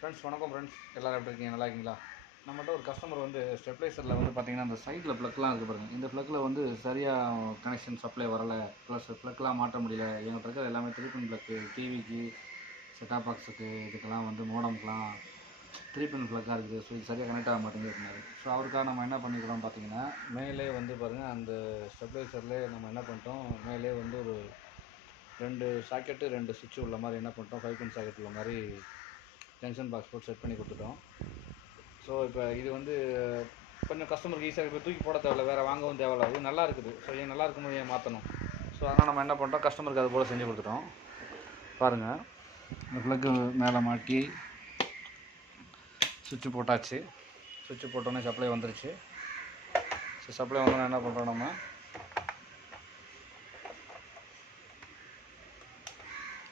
Friends வணக்கம் friends, எல்லோரும் எப்படி இருக்கீங்க? நல்லா இருக்கீங்களா? நம்மகிட்ட ஒரு கஸ்டமர் வந்து ஸ்டெப்லைசரில் வந்து பார்த்திங்கன்னா அந்த சைடில் ப்ளக்லாம் இருக்குது பாருங்கள். இந்த ப்ளக்கில் வந்து சரியாக கனெக்ஷன் சப்ளை வரலை, ப்ளஸ் ப்ளக்லாம் மாற்ற முடியல. எங்கிட்ட இருக்கிறது எல்லாமே 3 பின் ப்ளக்கு, டிவிக்கு, செட்டாப் பாக்ஸுக்கு, இதுக்கெல்லாம் வந்து மோடம்க்கெலாம் 3 பின் ப்ளக்காக இருக்குது. ஸோ இது சரியாக கனெக்ட் ஆக மாட்டேங்குது. ஸோ அவருக்காக நம்ம என்ன பண்ணிக்கிறோம் பார்த்தீங்கன்னா, மேலே வந்து பாருங்கள் அந்த ஸ்டெப்லைசர்லேயே நம்ம என்ன பண்ணிட்டோம், மேலே வந்து ஒரு 2 சாக்கெட்டு 2 சுவிட்ச் உள்ள மாதிரி என்ன பண்ணிட்டோம், 5 பின் சாக்கெட் உள்ள மாதிரி ஜங்ஷன் பாக்ஸ் போட்டு செட் பண்ணி கொடுத்துட்டோம். ஸோ இப்போ இது வந்து கொஞ்சம் கஸ்டமருக்கு ஈஸியாக இப்போ தூக்கி போட தேவையில்ல, வேறு வாங்கவும் தேவையில்ல. இது நல்லா இருக்குது. ஸோ ஏன் நல்லா இருக்கும்போது ஏன் மாற்றணும்? ஸோ அதனால் நம்ம என்ன பண்ணுறோம், கஸ்டமருக்கு அது போல் செஞ்சு கொடுத்துட்டோம். பாருங்கள், இந்த ப்ளக்கு மேலே மாட்டி சுவிட்சு போட்டாச்சு. சுவிட்சு போட்டோன்னே சப்ளை வந்துருச்சு. ஸோ சப்ளை வந்தோன்னே என்ன பண்ணுறோம், நம்ம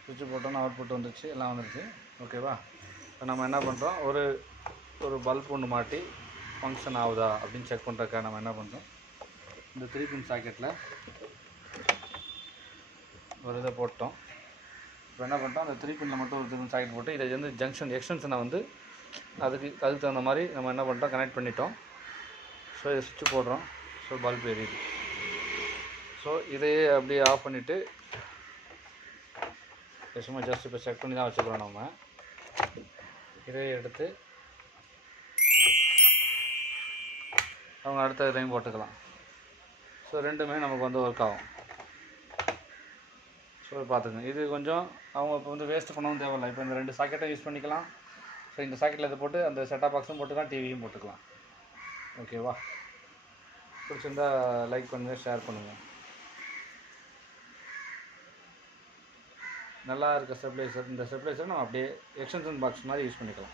சுவிட்சு போட்டோன்னே அவுட்புட் வந்துருச்சு, எல்லாம் வந்துருச்சு. ஓகேவா? இப்போ நம்ம என்ன பண்ணுறோம், ஒரு பல்ப் ஒன்று மாட்டி ஃபங்க்ஷன் ஆகுதா அப்படின்னு செக் பண்ணுறதுக்காக நம்ம என்ன பண்ணுறோம், இந்த 3 பின் சாக்கெட்டில் ஒரு இதை போட்டோம். இப்போ என்ன பண்ணிட்டோம், அந்த 3 பின்னில் மட்டும் ஒரு 3 பின் சாக்கெட் போட்டு இதை வந்து ஜங்ஷன் எக்ஸ்டென்ஷனை வந்து அதுக்கு தகுந்த மாதிரி நம்ம என்ன பண்ணிட்டோம், கனெக்ட் பண்ணிட்டோம். ஸோ இதை சுவிட்சு போடுறோம். ஸோ பல்ப் எரியுது. ஸோ இதையே அப்படியே ஆஃப் பண்ணிவிட்டு சும்மா ஜஸ்ட் இப்போ செக் பண்ணி தான் வச்சுக்கிறோம். நம்ம இதையே எடுத்து அவங்க அடுத்த இதையும் போட்டுக்கலாம். ஸோ ரெண்டுமே நமக்கு வந்து ஒர்க் ஆகும். ஸோ பார்த்துக்கங்க, இது கொஞ்சம் அவங்க இப்போ வந்து வேஸ்ட் பண்ணவும் தேவையில்லை. இப்போ இந்த 2 சாக்கெட்டும் யூஸ் பண்ணிக்கலாம். ஸோ இந்த சாக்கெட்டில் இதை போட்டு அந்த செட்டாப் பாக்ஸும் போட்டுக்கலாம், டிவியும் போட்டுக்கலாம். ஓகேவா? பிடிச்சிருந்தா லைக் பண்ணுங்கள், ஷேர் பண்ணுங்கள். நல்லா இருக்க ஸ்டெப்லைசர், இந்த ஸ்டெப்லைசர் நம்ம அப்படியே எக்ஸ்டென்ஷன் பாக்ஸ் மாதிரி யூஸ் பண்ணிக்கலாம்.